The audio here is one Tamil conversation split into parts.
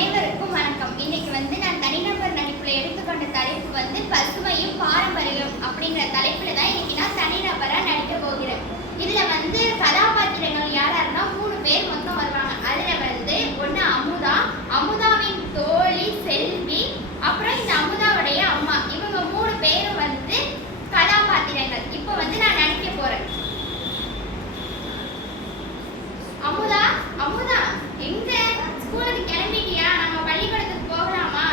அனைவருக்கும் வணக்கம். இன்னைக்கு நான் தனிநபர் நடிப்புல எடுத்துக்கொண்ட தலைப்பு பசுமையும் பாரம்பரியம் அப்படிங்கிற தலைப்புல தான் இன்னைக்கு நான் தனிநபரா நடிக்க போகிறேன். இதுல கதாபாத்திரங்கள் யாராருன்னா 3 பேர் மொத்தம் வருவாங்க. அதுல ஒண்ணு அமுதா, அமுதாவின் தோழி செல்வி, அப்புறம் இந்த அமுதாவுடைய அம்மா. இவங்க 3 பேரும் கதாபாத்திரங்கள். இப்போ நான் நடிக்க போறேன். அமுதா, அமுதா எங்க ஸ்கூலுக்கு கிளம்பிட்டியா? நம்ம பள்ளிக்கூடத்துக்கு போகலாமா?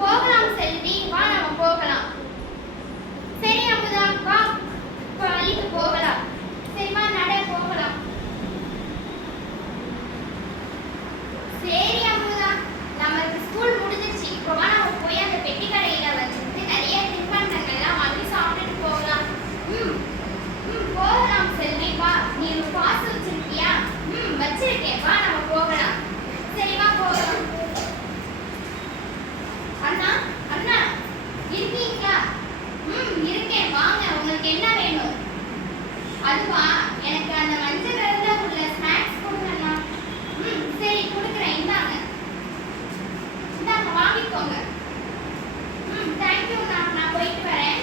போகலாம் செல்வி, வா நம்ம போகலாம். சரி அமுதா, வா பள்ளிக்கு போகலாம். சரிமா, நட போகலாம். சரி அமுதா, நமக்கு ஸ்கூல் முடிஞ்சிருச்சு. இப்போ வா நம்ம போய் அந்த பெட்டி கடையில நிறைய தின்பண்டங்கள்லாம் வாங்கி சாப்பிட்டுட்டு போகலாம். போகலாம் செல்வி, வா. நீ பாஸ் வச்சிருக்கியா? வச்சிருக்கேன், வா நம்ம போகலாம். சரி வா போகலாம். அண்ணா, அண்ணா இருக்கீங்களா? இருக்கேன், வாங்க. உங்களுக்கு என்ன வேணும்? அதுவா, எனக்கு அந்த மஞ்சள் கலர்ல உள்ள ஸ்நாக்ஸ் கொடுங்க அண்ணா. சரி கொடுக்குறேன், இந்தாங்க இந்தாங்க வாங்கிக்கோங்க. தேங்க்யூ அண்ணா, நான் போயிட்டு வரேன்.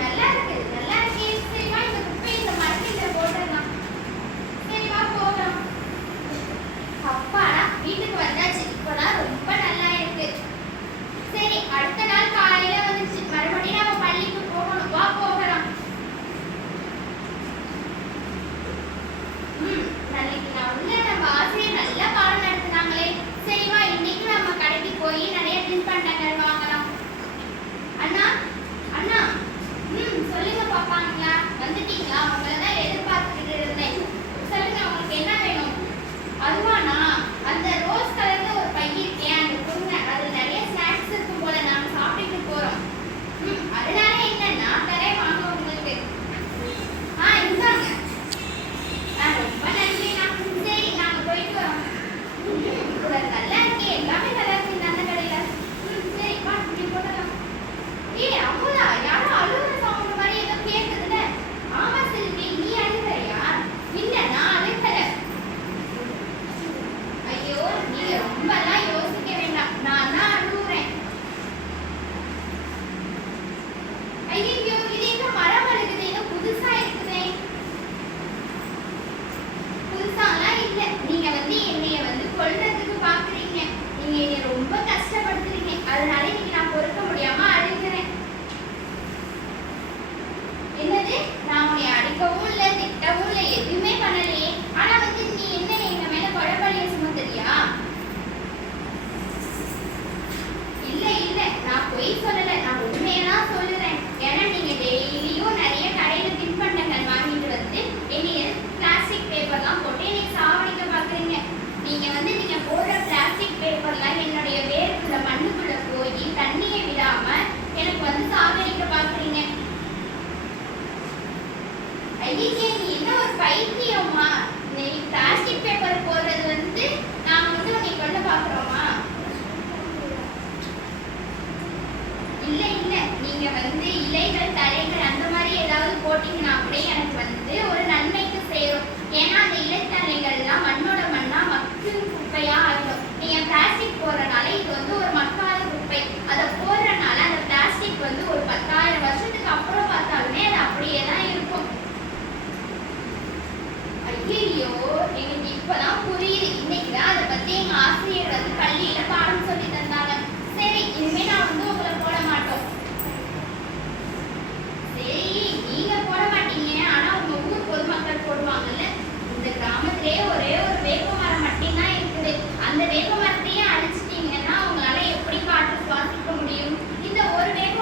நல்லா இருக்கு, நல்லா இருக்கு. சரி வா, இந்த குப்பையை இந்த மரத்துல போட்டுடலாம். சரி வா போகலாம். அப்பாடா, வீட்டுக்கு வந்தாச்சு. இப்போதான் ரொம்ப நல்லா இருக்கு. சரி, அடுத்த நாள் காலையில வந்துச்சு. மறுபடியும் நம்ம பள்ளிக்கு போகணும். வா போகலாம். நாளைக்கு நம்ம ஆசிரியர் நல்ல பாடம் நடத்தினாங்களே. சரி வா, இன்னைக்கு நம்ம கடைக்கு போய் நிறைய தின்பண்டங்கள் வாங்கலாம். அண்ணா, அண்ணா சொல்லுங்க பாப்பாங்களா, வந்துட்டீங்களா? உங்களை தான் எதிர்பார்த்துட்டு இருந்தேன். சொல்லுங்க, உங்களுக்கு என்ன வேணும்? அதுவாண்ணா, அந்த ரோஸ் கலர்ல ஒரு பை இருக்கேன், அந்த கொடுங்க. அது நிறைய ஸ்நாக்ஸ் இருக்கும் போல, நாங்க சாப்பிட்டுட்டு போறோம். அதனால என்னன்னா தரேன், வாங்க உங்களுக்கு. இந்தாங்க. ரொம்ப நன்றிண்ணா. சரி, நாங்க போயிட்டு வரோம். நல்லா இருக்கே, எல்லாமே நல்லா இருக்கு அந்த கடையில. சரி வா, இப்படி போடலாம். அமுதா, யாரோ அழுகுற சவுண்ட் மாதிரி ஏதோ கேக்குதுல? ஆமா செல்வி, நீ அழுகுறியா? இல்ல, நான் அழுகல. ஐயோ, நீங்க ரொம்பலாம் யோசிக்க வேண்டாம், நான் தான் அழுகுறேன். ஐயோ, இது என்ன மரம் அழுகுது? ஏதோ புதுசா இருக்குதே. புதுசாலாம் இல்ல, நீங்க என்னைய கொல்றதுக்கு பாக்குறீங்க. நீங்க என்னைய ரொம்ப கஷ்டப்படுத்துறீங்க. அதனால இன்னைக்கு நான் பொறுக்க முடியாம அழுகிறேன். என்னது? நான் உன்னை அடிக்கவும் இல்ல, திட்டவும் இல்ல, எதுவுமே பண்ணலையே. ஆனா நீ என்ன எங்க மேல குழப்படிய சுமத்துறியா? இல்ல இல்ல, நான் பொய் சொல்லல, நான் உண்மையெல்லாம் சொல்லுறேன். ஏன்னா நீங்க டெய்லியும் நிறைய கடையில தின்பண்டங்கள் வாங்கிட்டு என்னைய பிளாஸ்டிக் பேப்பர்லாம் போட்டு என்னை சாவடிக்க பாக்குறீங்க. நீங்க போடுற பிளாஸ்டிக் பேப்பர்லாம் என்னுடைய வேர்க்குள்ள மண்ணுக்குள்ள போய் தண்ணியை விடாம எனக்கு சாவடிக்க பாக்குறீங்க. ஐயே, நீ என்ன ஒரு பைத்தியமா? நீ பிளாஸ்டிக் பேப்பர் போடுறது நாம உன்னை கொல்ல பாக்குறோமா? இல்ல இல்ல, நீங்க இலைகள் தழைகள் அந்த மாதிரி ஏதாவது போட்டீங்கன்னா அப்படியே எனக்கு ஒரு நன்மைக்கு சேரும். ஏன்னா அந்த இலைத்தழைகள் எல்லாம் மண்ணோட மண்ணா மக்கும் குப்பையா ஆகிடும். நீங்க பிளாஸ்டிக் போடுறதுனால இது ஒரு மக்காத குப்பை. அதை போடுறதுனால அந்த பிளாஸ்டிக் ஒரு 10,000 வருஷத்துக்கு அப்புறம் பார்த்தாலுமே அது அப்படியே தான் இருக்கும். ஐயோ, எனக்கு இப்பதான் புரியுது. இன்னைக்குதான் அதை பத்தி எங்க ஆசிரியர் பள்ளியில பாடம் சொல்லி தந்தாங்க. சரி, இனிமே நான் உங்களை போட மாட்டோம். சரி, நீங்க போட மாட்டீங்க, ஆனா உங்க ஊர் பொதுமக்கள் போடுவாங்கல்ல. இந்த கிராமத்திலே ஒரே ஒரு வேப்ப மரம் மட்டும்தான் இருக்குது. அந்த வேப்ப மரத்தையே அழிச்சிட்டீங்கன்னா உங்களால எப்படி காற்று சுவாசிக்க முடியும்? இந்த ஒரு வேப்ப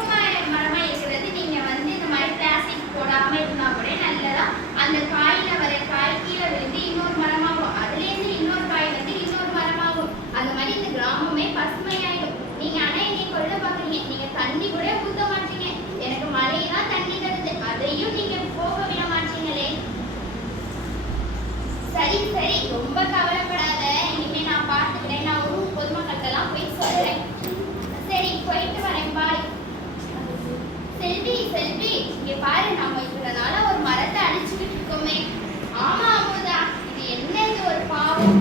மரமா இருக்கிறது நீங்க இந்த மாதிரி பிளாஸ்டிக் போடாம இருந்தா கூட நல்லதா. அந்த காயில வர காய் கீழே விழுந்து இன்னொரு மரமாகும். அதுல இருந்து இன்னொரு காய் இன்னொரு மரமாகும். அந்த மாதிரி இந்த கிராமமே பசுமையாயிடும். நீங்க ஆனா என்னை கொல்ல பாக்குறீங்க. நீங்க தண்ணி கூட ஊத்த மாட்டீங்க. எனக்கு மழையெல்லாம் தண்ணி தருது, அதையும் நீங்க போக விட மாட்டீங்களே. சரி சரி, ரொம்ப கவலைப்படாத. இனிமே நான் பார்த்துக்கிறேன். நான் ஊர் பொதுமக்கள்கிட்டலாம் போய் சொல்றேன். சரி, போயிட்டு வரேன், பாய். செல்வி செல்வி, இங்க பாரு, நம்ம இதனால ஒரு மரத்தை அடிச்சுக்கிட்டு இருக்கோமே. ஆமா அமுதா, இது என்ன ஒரு பாவம்.